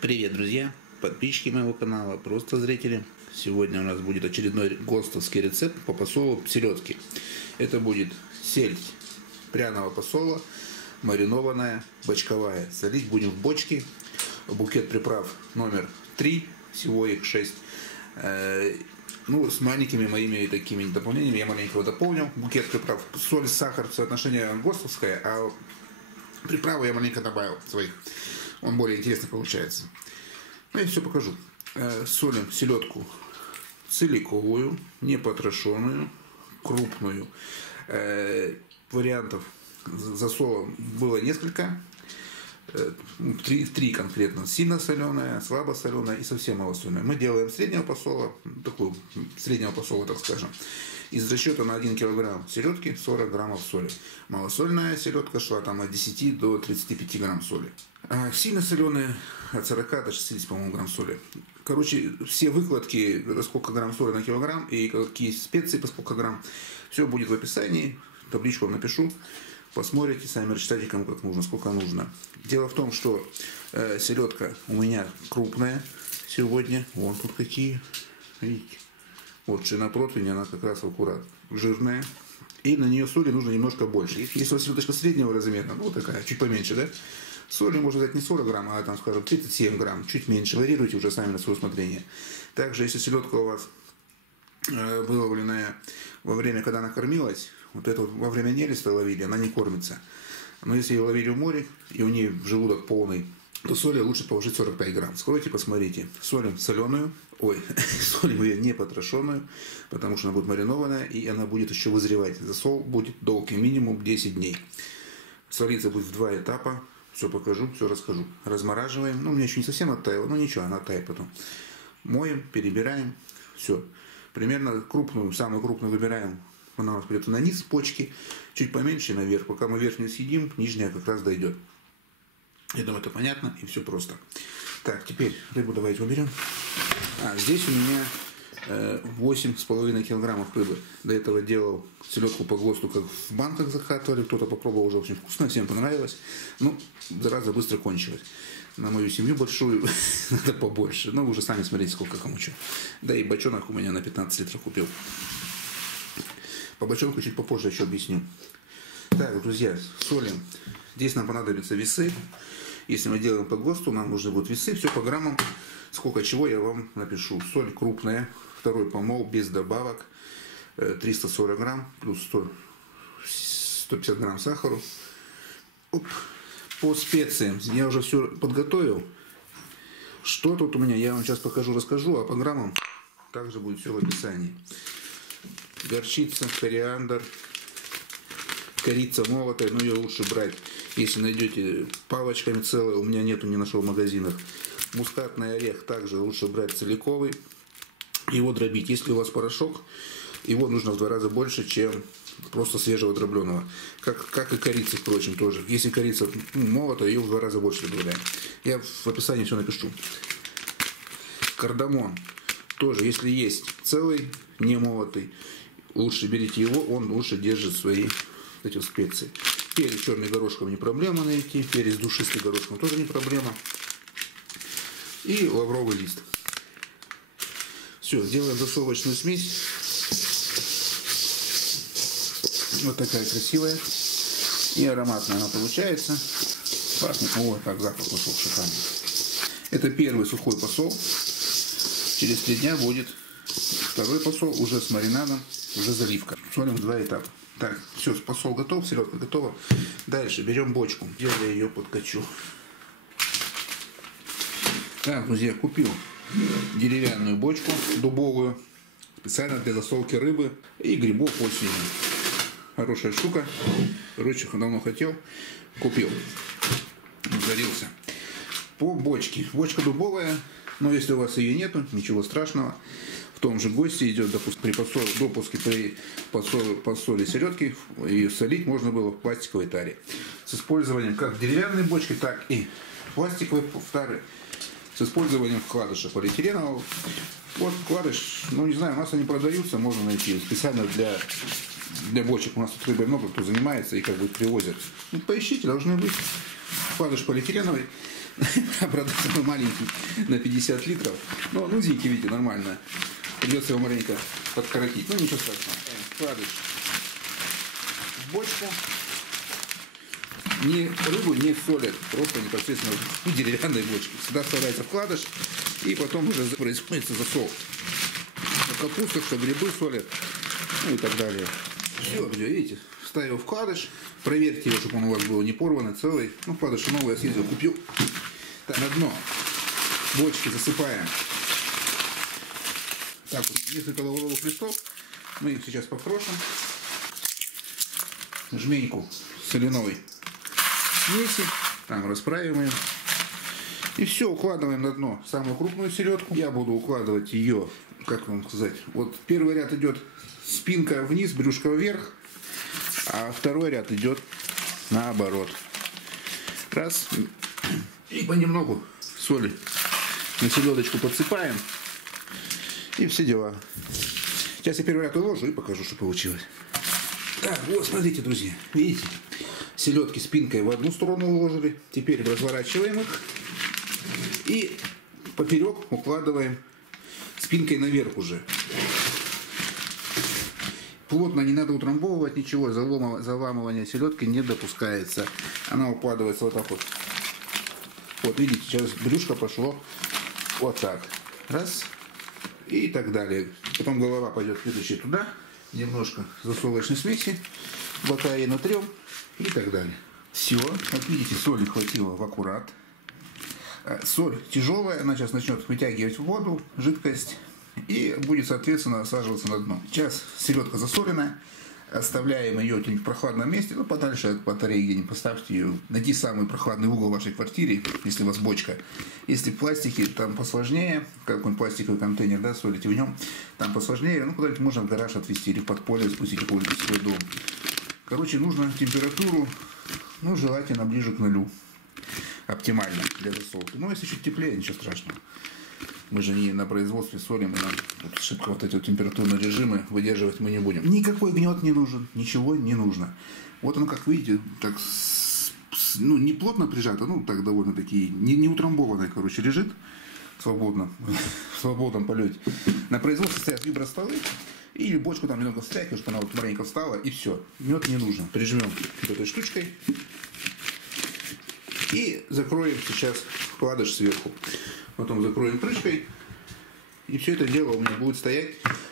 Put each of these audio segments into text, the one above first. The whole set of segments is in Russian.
Привет, друзья, подписчики моего канала, просто зрители. Сегодня у нас будет очередной ГОСТовский рецепт по посолу селедки. Это будет сельдь пряного посола, маринованная, бочковая. Солить будем в бочке. Букет приправ номер 3, всего их 6. С маленькими моими такими дополнениями я маленько его дополнил. Букет приправ, соль, сахар, соотношение ГОСТовское, а приправы я маленько добавил своих. Он более интересно получается. Я все покажу. Солим селедку целиковую, не потрошенную, крупную. Вариантов засола было несколько. Три конкретно. Сильно соленая, слабо соленая и совсем малосоленая. Мы делаем среднего посола, такую среднего посола, так скажем. Из расчета на 1 килограмм селедки 40 граммов соли. Малосольная селедка шла там от 10 до 35 грамм соли. А сильно соленая от 40 до 60, по-моему, грамм соли. Короче, все выкладки, сколько грамм соли на килограмм и какие специи по сколько грамм, все будет в описании. Табличку вам напишу. Посмотрите, сами рассчитайте, кому как нужно, сколько нужно. Дело в том, что селедка у меня крупная сегодня. Вон тут какие. Видите? Вот ширина противни, она как раз аккурат. Жирная. И на нее соли нужно немножко больше. Если у вас селедочка среднего размера, ну такая, чуть поменьше, да? Соли можно взять не 40 грамм, а там, скажем, 37 грамм. Чуть меньше. Варьируйте уже сами на свое усмотрение. Также, если селедка у вас выловленная во время, когда она кормилась, вот это вот во время нереста ловили, она не кормится. Но если ее ловили в море, и у нее желудок полный, то соли лучше положить 45 грамм. Скройте, посмотрите. Солим соленую, солим ее не потрошенную, потому что она будет маринованная, и она будет еще вызревать. Засол будет долгий, минимум 10 дней. Солиться будет в 2 этапа. Все покажу, все расскажу. Размораживаем. У меня еще не совсем оттаяло, но ничего, она оттает потом. Моем, перебираем. Все. Примерно крупную, самую крупную выбираем. Она у нас придет на низ почки, чуть поменьше наверх. Пока мы верхнюю съедим, нижняя как раз дойдет. Я думаю, это понятно и все просто. Так, теперь рыбу давайте уберем. Здесь у меня 8,5 килограммов рыбы. До этого делал селедку по ГОСТу, как в банках закатывали. Кто-то попробовал, уже очень вкусно, всем понравилось. Зараза быстро кончилась. На мою семью большую надо побольше. Вы уже сами смотрите, сколько кому что. Да и бочонок у меня на 15 литров купил. По бочонку чуть попозже еще объясню. Так, друзья, солим. Здесь нам понадобятся весы. Если мы делаем по ГОСТу, нам нужны будут весы. Все по граммам. Сколько чего я вам напишу. Соль крупная. Второй помол без добавок. 340 грамм. Плюс 150 грамм сахару. По специям я уже все подготовил. Что тут у меня, я вам сейчас покажу, расскажу. А по граммам также будет все в описании. Горчица, кориандр, корица молотая, но ее лучше брать, если найдете палочками целые, у меня нету, не нашел в магазинах. Мускатный орех также лучше брать целиковый, его дробить. Если у вас порошок, его нужно в 2 раза больше, чем просто свежего дробленого. Как и корицы, впрочем, тоже. Если корица молотая, ее в 2 раза больше добавляем. Я в описании все напишу. Кардамон тоже, если есть целый, не молотый, лучше берите его, он лучше держит свои эти специи. Перец черный горошком не проблема найти, перец душистый горошком тоже не проблема. И лавровый лист. Все, делаем засолочную смесь. Вот такая красивая и ароматная она получается. Пахнет, как запах пошел шикарный. Это первый сухой посол. Через 3 дня будет второй посол уже с маринадом, уже заливка. Солим в 2 этапа. Так, все, посол готов, селедка готова. Дальше берем бочку. Я ее подкачу. Так, друзья, купил деревянную бочку дубовую, специально для засолки рыбы и грибов осенью. Хорошая штука. Короче, давно хотел, купил. Зарился. По бочке. Бочка дубовая, но если у вас ее нету, ничего страшного. В том же ГОСТе идет при допуске при посоле селедки, и солить можно было в пластиковой таре. С использованием как деревянной бочки, так и пластиковой тары. С использованием вкладыша полиэтиленового. Вот вкладыш, не знаю, у нас они продаются, можно найти специально для бочек. У нас тут рыбой много кто занимается и как бы привозят. Поищите, должны быть. вкладыш полиэтиленовый, правда, самый маленький, на 50 литров. Но он узенький, видите, нормально. Придется его маленько подкоротить. Ну, ничего страшного. Вкладыш в бочку. Ни рыбу не солят, просто непосредственно в деревянной бочке. Сюда вставляется вкладыш, и потом уже происходит засол. Капуста, что грибы солят, ну и так далее. Все, друзья, видите, вставил вкладыш. Проверьте его, чтобы он у вас был не порванный, целый. Ну, вкладыш новый я съездил, купил. Так, на дно бочки засыпаем. Так, вот несколько лавровых листов. Мы их сейчас покрошим. Жменьку соляной смеси. Там расправим ее. И все, укладываем на дно самую крупную селедку. Я буду укладывать ее, как вам сказать, вот первый ряд идет спинка вниз, брюшко вверх, а второй ряд идет наоборот. Раз. И понемногу соли на селедочку подсыпаем. И все дела. Сейчас я первый ряд уложу и покажу, что получилось. Так, вот, смотрите, друзья. Видите? Селедки спинкой в одну сторону уложили. Теперь разворачиваем их. И поперек укладываем спинкой наверх уже. Плотно не надо утрамбовывать ничего. Заламывание селедки не допускается. Она укладывается вот так вот. Вот, видите, сейчас брюшко пошло вот так. Раз. И так далее. Потом голова пойдет следующей туда. Немножко засолочной смеси. Бока ей натрем. И так далее. Все. Как видите, соли хватило в аккурат. Соль тяжелая. Она сейчас начнет вытягивать в воду жидкость. И будет, соответственно, осаживаться на дно. Сейчас селедка засоленная. Оставляем ее где-нибудь в прохладном месте, ну, подальше от батареи где-нибудь поставьте ее. Найти самый прохладный угол в вашей квартире, если у вас бочка. Если пластики, там посложнее, какой-нибудь пластиковый контейнер, да, солите в нем, там посложнее, ну, куда-нибудь можно в гараж отвезти или в подполье спустить какой-нибудь свой дом. Короче, нужно температуру, ну, желательно ближе к нулю. Оптимально для засолки. Ну, если чуть теплее, ничего страшного. Мы же не на производстве солим, и нам вот шибко вот эти вот температурные режимы выдерживать мы не будем. Никакой гнет не нужен, ничего не нужно. Вот он, как видите, так, ну, не плотно прижато, ну, так довольно-таки, не утрамбованный, короче, лежит свободно, в свободном полете. На производстве стоят вибростолы, или бочку там немного встряхиваешь, чтобы она вот маленько встала, и все. Гнет не нужно. Прижмем вот этой штучкой. И закроем сейчас вкладыш сверху. Потом закроем крышкой. И все это дело у меня будет стоять,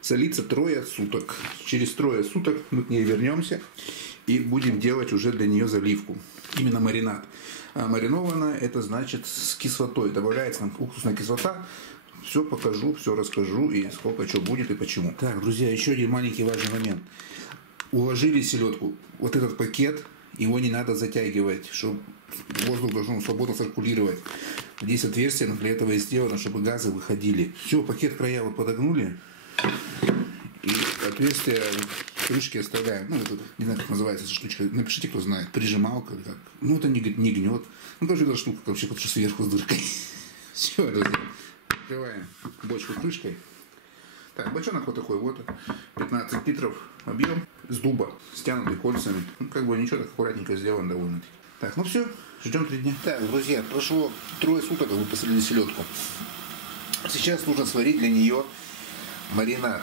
солиться 3 суток. Через 3 суток мы к ней вернемся и будем делать уже для нее заливку. Именно маринад. А маринованная, это значит с кислотой. Добавляется нам уксусная кислота. Все покажу, все расскажу и сколько что будет и почему. Так, друзья, еще один маленький важный момент. Уложили селедку. Вот этот пакет, его не надо затягивать, чтобы воздух должен свободно циркулировать. Здесь отверстие для этого и сделано, чтобы газы выходили. Все, пакет края вот подогнули. И отверстие крышки оставляем. Ну, это, не знаю, как называется эта штучка. Напишите, кто знает. Прижималка или как. Ну, это не гнет. Ну, тоже эта штука, вообще, потому что сверху с дыркой. Все, друзья. Открываем бочку крышкой. Так, бочонок вот такой вот. 15 литров объем. С дуба. Стянутый кольцами. Ну, как бы ничего, так аккуратненько сделано довольно-таки. Так, ну все, ждем 3 дня. Так, друзья, прошло 3 суток, как мы посолили селедку. Сейчас нужно сварить для нее маринад.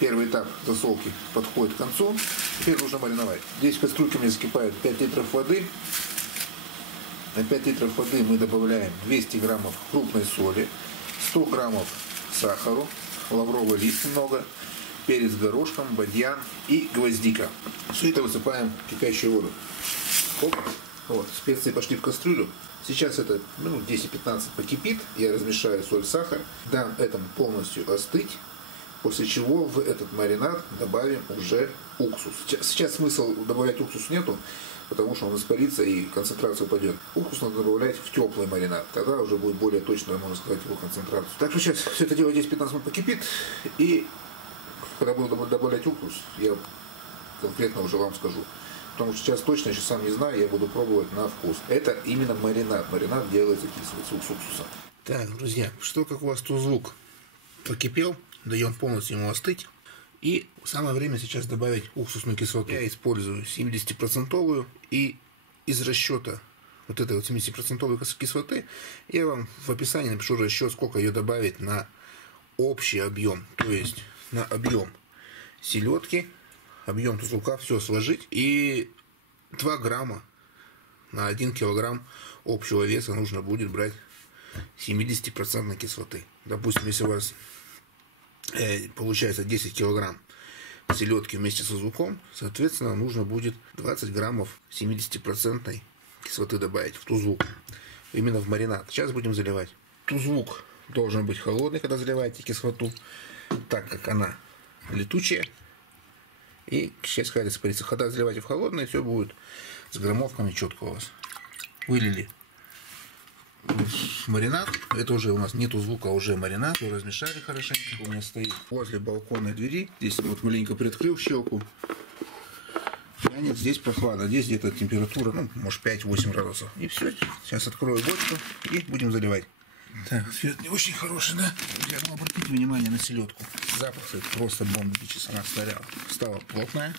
Первый этап засолки подходит к концу. Теперь нужно мариновать. Здесь в кастрюльке у меня закипает 5 литров воды. На 5 литров воды мы добавляем 200 граммов крупной соли, 100 граммов сахару, лавровый лист немного, перец горошком, бадьян и гвоздика. Все это высыпаем в кипящую воду. Оп. Вот, специи пошли в кастрюлю. Сейчас это минут 10-15 покипит. Я размешаю соль, сахар. Дам этому полностью остыть. После чего в этот маринад добавим уже уксус. Сейчас смысла добавлять уксус нету, потому что он испарится и концентрация упадет. Уксус надо добавлять в теплый маринад. Тогда уже будет более точно, можно сказать, его концентрацию. Так что сейчас все это дело 10-15 минут покипит. И когда буду добавлять уксус, я конкретно уже вам скажу. Потому что сейчас точно, я сам не знаю, я буду пробовать на вкус. Это именно маринад. Маринад делается с уксусом. Так, друзья, что как у вас тузлук покипел, даем полностью ему остыть. И самое время сейчас добавить уксусную кислоту. Я использую 70%, и из расчета вот этой вот 70% кислоты, я вам в описании напишу расчет, сколько ее добавить на общий объем, то есть на объем селедки, объем тузлука, все сложить, и 2 грамма на 1 килограмм общего веса нужно будет брать 70% кислоты. Допустим, если у вас получается 10 килограмм селедки вместе со звуком, соответственно, нужно будет 20 граммов 70% кислоты добавить в тузлук, именно в маринад. Сейчас будем заливать. Тузлук должен быть холодный, когда заливаете кислоту, так как она летучая. И сейчас, когда испарится, когда заливайте в холодное, все будет с граммовками четко у вас. Вылили маринад. Это уже у нас нету звука, уже маринад. Все размешали хорошенько. У меня стоит возле балконной двери. Здесь вот маленько приоткрыл щелку. Тянет. Здесь прохладно. Здесь где-то температура, ну, может 5-8 градусов. И все. Сейчас открою бочку и будем заливать. Так, свет не очень хороший, да? Я думаю, обратите внимание на селедку. Запах просто бомбический. Она стала плотная.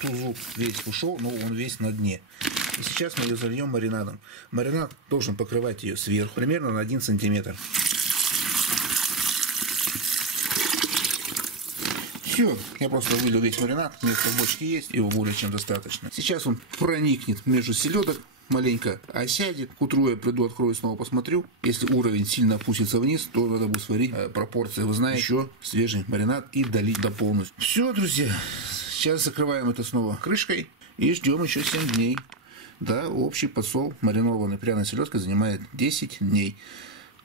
Тузлук весь ушел, но он весь на дне. И сейчас мы ее зальем маринадом. Маринад должен покрывать ее сверху примерно на 1 сантиметр. Все, я просто вылил весь маринад, место в бочке есть, его более чем достаточно. Сейчас он проникнет между селедок, маленько осядет. К утру я приду, открою, снова посмотрю. Если уровень сильно опустится вниз, то надо будет сварить пропорции. Вы знаете, еще свежий маринад и долить до полностью. Все, друзья, сейчас закрываем это снова крышкой и ждем еще 7 дней. Да, общий подсол маринованной пряной селедкой занимает 10 дней.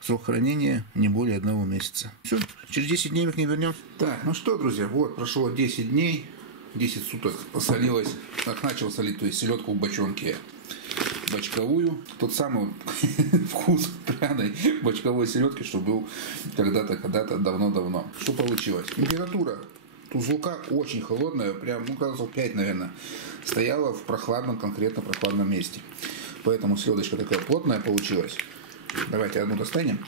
Срок хранения не более 1 месяца. Все, через 10 дней мы к ней вернемся. Так, ну что, друзья, вот прошло 10 дней, 10 суток посолилось, как начал солить, то есть селедку в бочонке бочковую. Тот самый вкус пряной бочковой селедки, что был когда-то, давно-давно. Что получилось? Температура тузлука очень холодная, прям, ну, градусов 5, наверное, стояла в прохладном, конкретно прохладном месте. Поэтому селедочка такая плотная получилась. Давайте одну достанем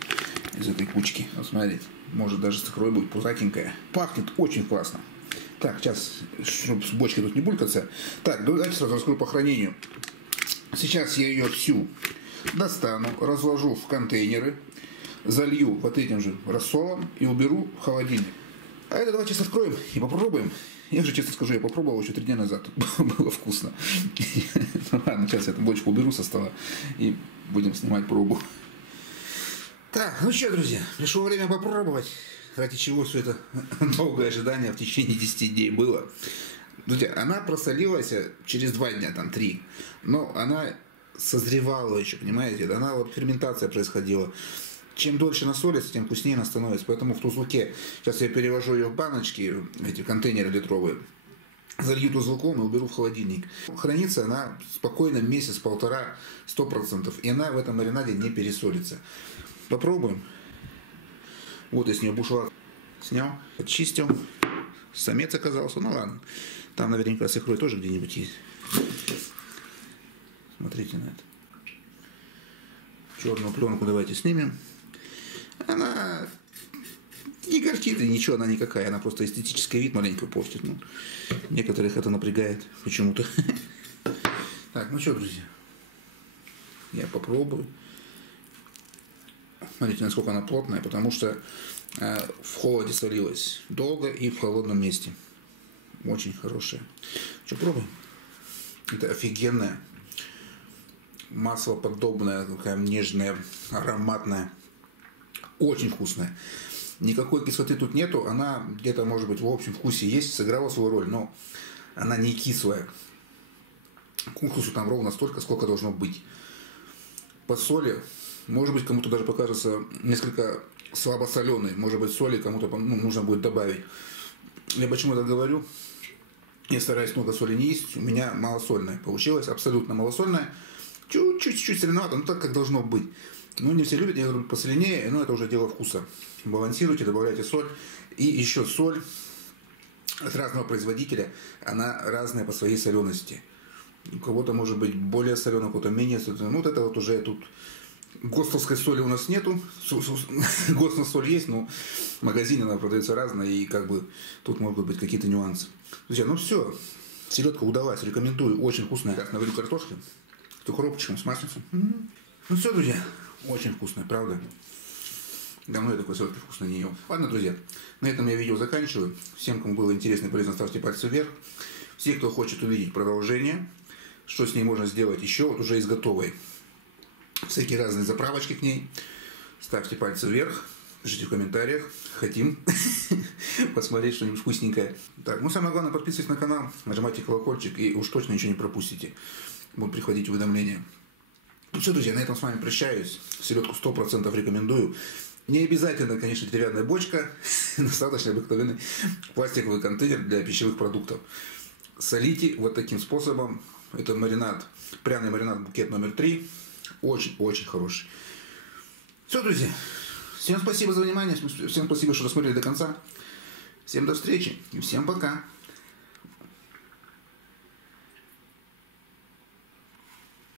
из этой кучки. Вот смотрите, может даже с икрой будет пузатенькая. Пахнет очень классно. Так, сейчас, чтобы с бочкой тут не булькаться. Так, давайте сразу раскрою по хранению. Сейчас я ее всю достану, разложу в контейнеры, залью вот этим же рассолом и уберу в холодильник. А это давайте сейчас откроем и попробуем. Я же честно скажу, я попробовал еще 3 дня назад. Было вкусно. Ну ладно, сейчас я эту бочку уберу со стола и будем снимать пробу. Так, ну что, друзья, пришло время попробовать. Ради чего все это долгое ожидание в течение 10 дней было. Друзья, она просолилась через 2 дня, там 3. Но она созревала еще, понимаете? Она вот ферментация происходила. Чем дольше она солится, тем вкуснее она становится. Поэтому в тузлуке, сейчас я перевожу ее в баночки, эти контейнеры литровые, залью тузлуком и уберу в холодильник. Хранится она спокойно месяц-полтора, 100%. И она в этом маринаде не пересолится. Попробуем. Вот я с нее бушлат снял, очистил. Самец оказался, ну ладно. Там наверняка с икрой тоже где-нибудь есть. Смотрите на это. Черную пленку давайте снимем. Она не горчит и ничего, она никакая. Она просто эстетический вид маленько портит. Ну, некоторых это напрягает почему-то. Так, ну что, друзья. Я попробую. Смотрите, насколько она плотная, потому что в холоде солилась долго и в холодном месте. Очень хорошая. Что, пробуем? Это офигенная, маслоподобная, такая нежная, ароматная. Очень вкусная. Никакой кислоты тут нету. Она где-то, может быть, в общем вкусе есть, сыграла свою роль, но она не кислая. К уксусу там ровно столько, сколько должно быть. По соли, может быть, кому-то даже покажется несколько слабосоленой. Может быть, соли кому-то нужно будет добавить. Я почему это говорю? Я стараюсь много соли не есть. У меня малосольная получилась, абсолютно малосольная. Чуть-чуть соленовато, но так, как должно быть. Ну, не все любят, я говорю, посоленее, но это уже дело вкуса. Балансируйте, добавляйте соль. И еще соль от разного производителя, она разная по своей солености. У кого-то может быть более соленая, у кого-то менее соленая. Ну, вот это вот уже тут... ГОСТовской соли у нас нету. ГОСТная соль есть, но в магазине она продается разная, и как бы тут могут быть какие-то нюансы. Друзья, ну все, селедка удалась, рекомендую, очень вкусная. Так, наварю картошки, с укропчиком, с маслицем. Ну все, друзья, очень вкусно, правда? Давно я такой селедки вкусно не ел. Ладно, друзья, на этом я видео заканчиваю. Всем, кому было интересно и полезно, ставьте пальцы вверх. Все, кто хочет увидеть продолжение, что с ней можно сделать еще, вот уже из готовой, всякие разные заправочки к ней, ставьте пальцы вверх, пишите в комментариях, хотим посмотреть что-нибудь вкусненькое. Так, ну самое главное, подписывайтесь на канал, нажимайте колокольчик и уж точно ничего не пропустите. Будут приходить уведомления. Ну все, друзья, на этом с вами прощаюсь. Селедку 100% рекомендую. Не обязательно, конечно, деревянная бочка, достаточно обыкновенный пластиковый контейнер для пищевых продуктов. Солите вот таким способом. Это маринад, пряный маринад букет номер 3. Очень-очень хороший. Все, друзья. Всем спасибо за внимание. Всем спасибо, что досмотрели до конца. Всем до встречи и всем пока.